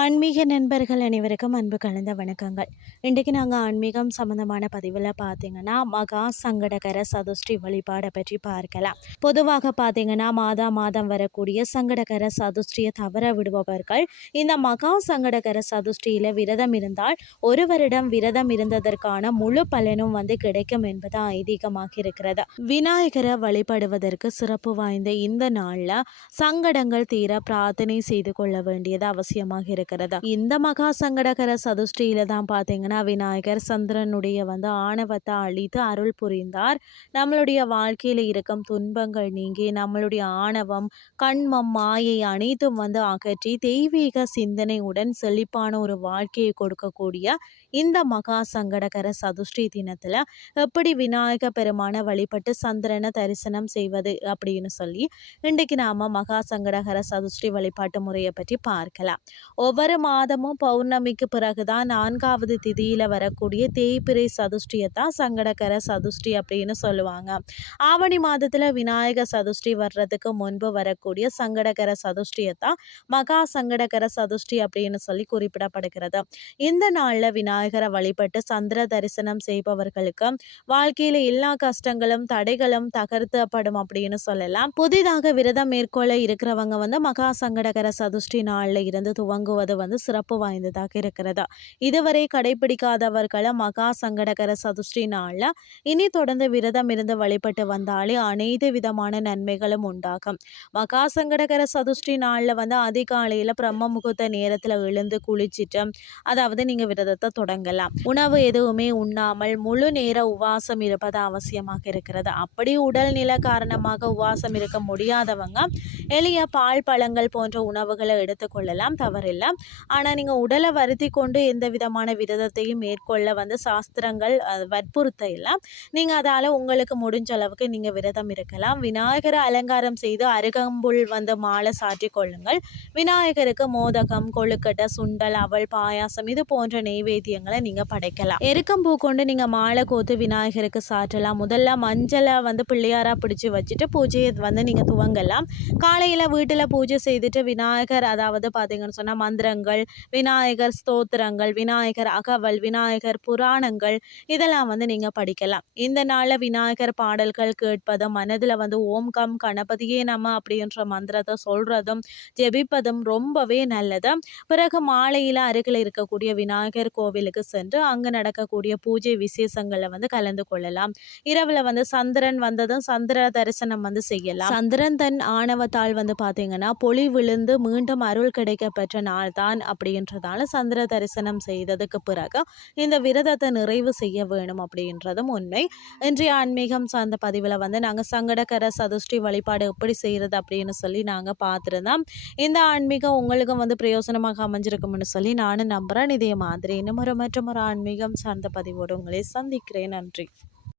ஆன்மீக நண்பர்கள் அனைவருக்கும் அன்பு கலந்த வணக்கங்கள். இன்றைக்கு நாங்கள் ஆன்மீகம் சம்மந்தமான பதிவில் பார்த்தீங்கன்னா மகா சங்கடகர சதுஷ்டி வழிபாடை பற்றி பார்க்கலாம். பொதுவாக பார்த்தீங்கன்னா மாதா மாதம் வரக்கூடிய சங்கடகர சதுஷ்டியை தவற விடுபவர்கள் இந்த மகா சங்கடகர சதுஷ்டியில் விரதம் இருந்தால் ஒரு வருடம் விரதம் இருந்ததற்கான முழு பலனும் வந்து கிடைக்கும் என்பது ஐதீகமாக இருக்கிறது. விநாயகரை வழிபடுவதற்கு சிறப்பு வாய்ந்த இந்த நாளில் சங்கடங்கள் தீர பிரார்த்தனை செய்து கொள்ள வேண்டியது அவசியமாக இருக்கிறது இருக்கிறது? இந்த மகா சங்கடகர சதுஷ்டியில தான் பார்த்தீங்கன்னா விநாயகர் சந்திரனுடைய வந்து ஆணவத்தை அழித்து அருள் புரிந்தார். நம்மளுடைய வாழ்க்கையில இருக்கும் துன்பங்கள் நீங்கி நம்மளுடைய ஆணவம் கண்மம் மாயை அனைத்தும் வந்து அகற்றி தெய்வீக சிந்தனையுடன் செழிப்பான ஒரு வாழ்க்கையை கொடுக்கக்கூடிய இந்த மகா சங்கடகர சதுஷ்டி தினத்துல எப்படி விநாயக பெருமான வழிபட்டு சந்திரனை தரிசனம் செய்வது அப்படின்னு சொல்லி இன்றைக்கு நாம மகா சங்கடகர சதுஷ்டி வழிபாட்டு முறையை பற்றி பார்க்கலாம். ஒவ்வொரு மாதமும் பௌர்ணமிக்கு பிறகுதான் நான்காவது திதியில் வரக்கூடிய தேய்பிரை சதுஷ்டியை தான் சங்கடகர சதுஷ்டி அப்படின்னு சொல்லுவாங்க. ஆவணி மாதத்தில் விநாயக சதுஷ்டி வர்றதுக்கு முன்பு வரக்கூடிய சங்கடகர சதுஷ்டியை தான் மகா சங்கடகர சதுஷ்டி அப்படின்னு சொல்லி குறிப்பிடப்படுகிறது. இந்த நாளில் விநாயகரை வழிபட்டு சந்திர தரிசனம் செய்பவர்களுக்கு வாழ்க்கையில் எல்லா கஷ்டங்களும் தடைகளும் தகர்த்தப்படும் அப்படின்னு சொல்லலாம். புதிதாக விரதம் மேற்கொள்ள இருக்கிறவங்க வந்து மகா சங்கடகர சதுஷ்டி நாளில் இருந்து துவங்க வழங்குவது வந்து சிறப்பு வாய்ந்ததாக இருக்கிறதா. இதுவரை கடைபிடிக்காதவர்களை மகா சங்கடகர சதுஷ்டி நாளில் இனி தொடர்ந்து விரதம் இருந்து வழிபட்டு வந்தாலே அனைத்து விதமான நன்மைகளும் உண்டாகும். மகா சங்கடகர சதுஷ்டி நாளில் வந்து அதிகாலையில் பிரம்ம முகூர்த்த நேரத்தில் எழுந்து குளிச்சுட்டு அதாவது நீங்கள் விரதத்தை தொடங்கலாம். உணவு எதுவுமே உண்ணாமல் முழு நேர உவாசம் இருப்பது அவசியமாக இருக்கிறது. அப்படி உடல்நிலை காரணமாக உவாசம் இருக்க முடியாதவங்க எளிய பால் பழங்கள் போன்ற உணவுகளை எடுத்துக்கொள்ளலாம். தவறில்லை. இல்லை ஆனால் நீங்கள் உடலை வருத்தி கொண்டு எந்த விதமான விரதத்தையும் மேற்கொள்ள வந்து சாஸ்திரங்கள் வற்புறுத்த இல்லை நீங்கள் அதால் உங்களுக்கு முடிஞ்ச அளவுக்கு நீங்கள் விரதம் இருக்கலாம். விநாயகரை அலங்காரம் செய்து அருகம்புல் வந்து மாலை சாற்றி கொள்ளுங்கள். விநாயகருக்கு மோதகம் கொழுக்கட்டை சுண்டல் அவள் பாயாசம் இது போன்ற நெய்வேத்தியங்களை நீங்கள் படைக்கலாம். எருக்கம்பூ கொண்டு நீங்கள் மாலை கோத்து விநாயகருக்கு சாற்றலாம். முதல்ல மஞ்சளை வந்து பிள்ளையாராக பிடிச்சி வச்சுட்டு பூஜையை வந்து நீங்கள் துவங்கலாம். காலையில் வீட்டில் பூஜை செய்துட்டு விநாயகர் அதாவது பார்த்தீங்கன்னு சொன்னால் மந்திரங்கள் விநாயகர் ஸ்தோத்திரங்கள் விநாயகர் அகவல் விநாயகர் புராணங்கள் இதெல்லாம் வந்து நீங்கள் படிக்கலாம். இந்த நாளில் விநாயகர் பாடல்கள் கேட்பதும் மனதில் வந்து ஓம் கம் கணபதியே நம்ம அப்படின்ற மந்திரத்தை சொல்கிறதும் ஜெபிப்பதும் ரொம்பவே நல்லது. பிறகு மாலையில் அருகில் இருக்கக்கூடிய விநாயகர் கோவிலுக்கு சென்று அங்கே நடக்கக்கூடிய பூஜை விசேஷங்களை வந்து கலந்து கொள்ளலாம். இரவில் வந்து சந்திரன் வந்ததும் சந்திர தரிசனம் வந்து செய்யலாம். சந்திரன் தன் ஆணவத்தால் வந்து பார்த்தீங்கன்னா பொலி விழுந்து மீண்டும் அருள் கிடைக்க பெற்ற நாள் தான் அப்படின்றதால சந்திர தரிசனம் செய்ததுக்கு பிறகு இந்த விரதத்தை நிறைவு செய்ய வேணும் அப்படின்றதும் உண்மை. இன்றைய ஆன்மீகம் சார்ந்த பதிவில் வந்து நாங்கள் சங்கடகர சதுஷ்டி வழிபாடு எப்படி செய்கிறது அப்படின்னு சொல்லி நாங்கள் பார்த்துருந்தோம். இந்த ஆன்மீகம் உங்களுக்கும் வந்து பிரயோசனமாக அமைஞ்சிருக்கும்னு சொல்லி நானும் நம்புகிறேன் இதே மாதிரி இன்னும் ஒரு மற்றும் ஒரு ஆன்மீகம் சார்ந்த பதிவோடு உங்களை சந்திக்கிறேன். நன்றி.